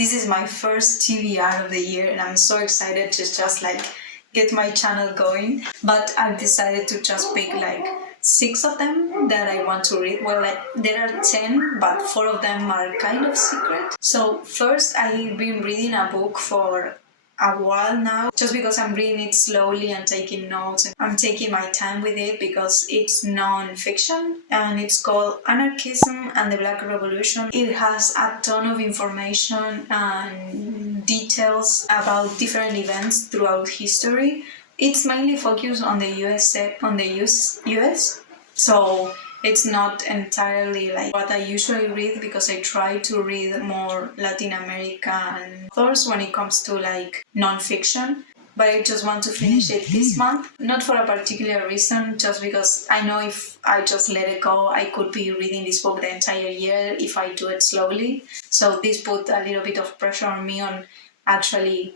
This is my first TBR of the year and I'm so excited to just like get my channel going. But I've decided to just pick like 6 of them that I want to read. Well, like, there are 10, but 4 of them are kind of secret. So first, I've been reading a book for a while now, just because I'm reading it slowly and taking notes, and I'm taking my time with it because it's non-fiction and it's called Anarchism and the Black Revolution. It has a ton of information and details about different events throughout history. It's mainly focused on the US, so it's not entirely like what I usually read, because I try to read more Latin American authors when it comes to like non-fiction. But I just want to finish it this month, not for a particular reason, just because I know if I just let it go, I could be reading this book the entire year if I do it slowly. So this put a little bit of pressure on me on actually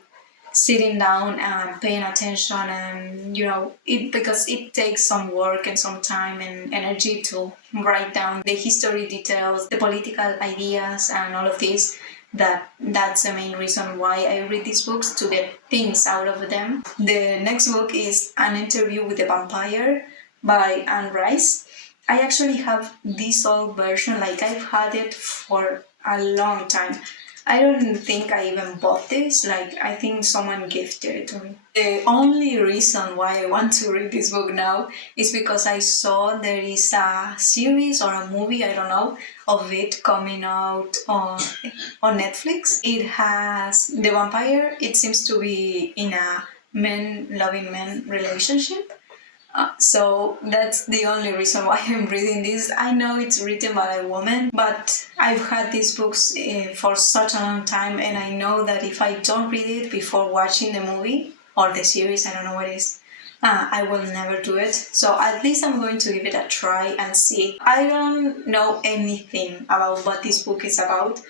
sitting down and paying attention, and because it takes some work and some time and energy to write down the history details, the political ideas and all of this. That's the main reason why I read these books, to get things out of them. The next book is An Interview with a Vampire by Anne Rice. I actually have this old version, like I've had it for a long time. I don't think I even bought this, like I think someone gifted it to me. The only reason why I want to read this book now is because I saw there is a series or a movie, I don't know, of it coming out on Netflix. It has the vampire, it seems to be in a loving men relationship. So that's the only reason why I'm reading this. I know it's written by a woman, but I've had these books for such a long time, and I know that if I don't read it before watching the movie or the series, I don't know what it is, I will never do it. So at least I'm going to give it a try and see. I don't know anything about what this book is about.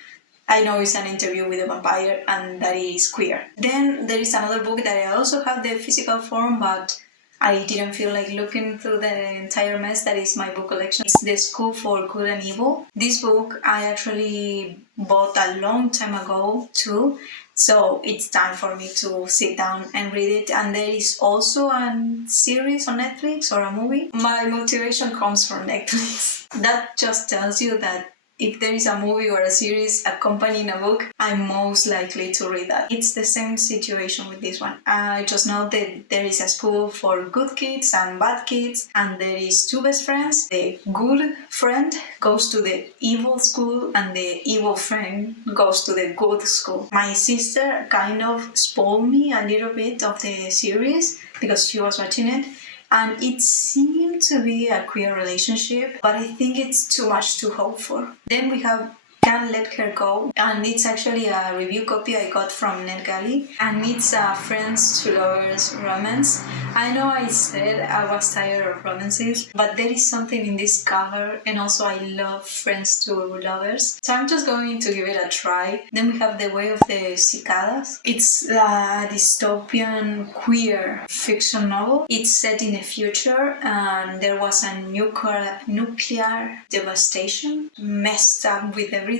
I know it's an interview with a vampire and that it is queer. Then there is another book that I also have the physical form, but I didn't feel like looking through the entire mess that is my book collection. It's The School for Good and Evil. This book I actually bought a long time ago too, so it's time for me to sit down and read it. And there is also a series on Netflix or a movie. My motivation comes from Netflix. That just tells you that if there is a movie or a series accompanying a book, I'm most likely to read that. It's the same situation with this one. I just know that there is a school for good kids and bad kids, and there is 2 best friends. The good friend goes to the evil school and the evil friend goes to the good school. My sister kind of spoiled me a little bit of the series because she was watching it. And it seemed to be a queer relationship, but I think it's too much to hope for. Then we have Can't Let Her Go, and it's actually a review copy I got from NetGalley, and it's a friends to lovers romance. I know I said I was tired of romances, but there is something in this cover, and also I love friends to lovers, so I'm just going to give it a try. Then we have The Way of the Cicadas. It's a dystopian queer fiction novel. It's set in the future, and there was a nuclear devastation, messed up with everything,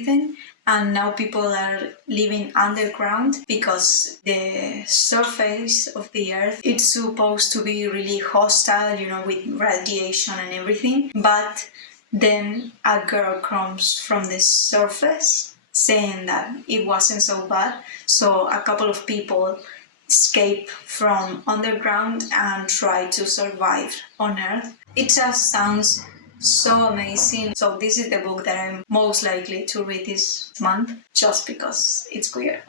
and now people are living underground because the surface of the earth, it's supposed to be really hostile, with radiation and everything. But then a girl comes from the surface saying that it wasn't so bad. So a couple of people escape from underground and try to survive on Earth. It just sounds so amazing. So this is the book that I'm most likely to read this month, just because it's queer.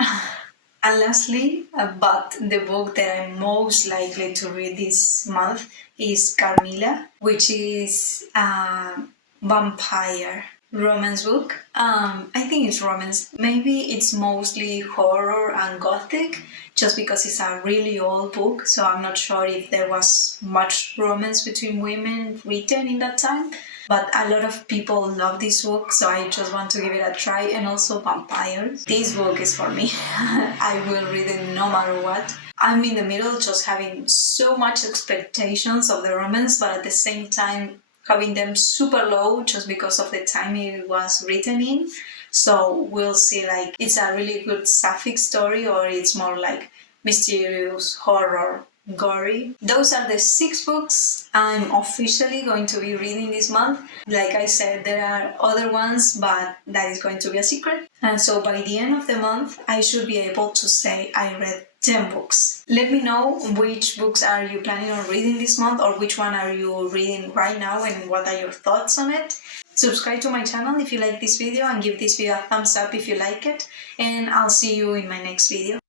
And lastly, but the book that I'm most likely to read this month is Carmilla, which is a vampire romance book. I think it's romance. Maybe it's mostly horror and gothic, just because it's a really old book, so I'm not sure if there was much romance between women written in that time. But a lot of people love this book, so I just want to give it a try. And also vampires. This book is for me. I will read it no matter what. I'm in the middle, just having so much expectations of the romance, but at the same time having them super low just because of the time it was written in. So we'll see like it's a really good sapphic story or it's more like mysterious, horror, gory. Those are the 6 books I'm officially going to be reading this month. Like I said, there are other ones, but that is going to be a secret. And so by the end of the month, I should be able to say I read 10 books. Let me know which books are you planning on reading this month, or which one are you reading right now and what are your thoughts on it. Subscribe to my channel if you like this video and give this video a thumbs up if you like it, and I'll see you in my next video.